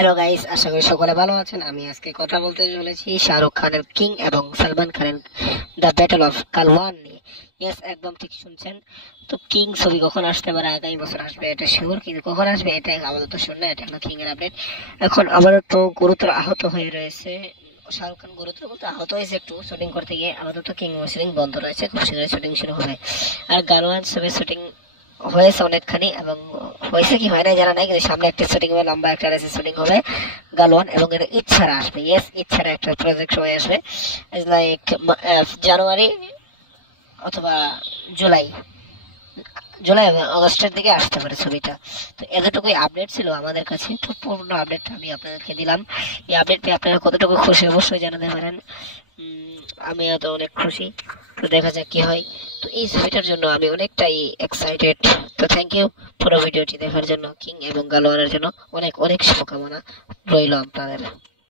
Hello guys, আশা করি সকলে ভালো আছেন। আমি আজকে কথা বলতে চলেছি শাহরুখ খানের কিং এবং সালমান খানের দ্য ব্যাটল অফ কালওয়ান নিয়ে। ইয়েস, একদম ঠিক শুনছেন। তো কিং ছবি কখন আসতে পারে? আগামী বছর আসবে এটা শিওর, কিন্তু কখন আসবে এটা আপাতত শুন না। এটা হলো কিং এর আপডেট। এখন আপাতত গুরুতর আহত হয়ে রয়েছে শাহরুখ খান। গুরুতর বলতে আহত হয়েছে একটু শুটিং করতে গিয়ে। আপাতত কিং শুটিং বন্ধ রয়েছে, খুব শীঘ্রই শুটিং শুরু হবে। আর গালওয়ান ছবির শুটিং হয়েছে অনেকখানি, এবং হয়েছে কি হয় না জানা নাই, কিন্তু সামনে একটা শুটিং হবে, লম্বা একটা রেসের শুটিং হবে গালওয়ান, এবং এটা ইচ্ছারা আসবে। ইয়েস, ইচ্ছারা একটা প্রজেক্ট সময় আসবে, লাইক জানুয়ারি অথবা জুলাই জুলাই এবং আগস্টের দিকে আসতে পারে ছবিটা। তো এতটুকুই আপডেট ছিল আমাদের কাছে। তো পূর্ণ আপডেট আমি আপনাদেরকে দিলাম। এই আপডেট পেয়ে আপনারা কতটুকু খুশি অবশ্যই জানাতে পারেন। আমিও তো অনেক খুশি। তো দেখা যাক কি হয়। তো এই ছবিটার জন্য আমি অনেকটাই এক্সাইটেড। তো থ্যাংক ইউ পুরো ভিডিওটি দেখার জন্য। কিং এবং গালোয়ারের জন্য অনেক অনেক শুভকামনা রইল আপনাদের।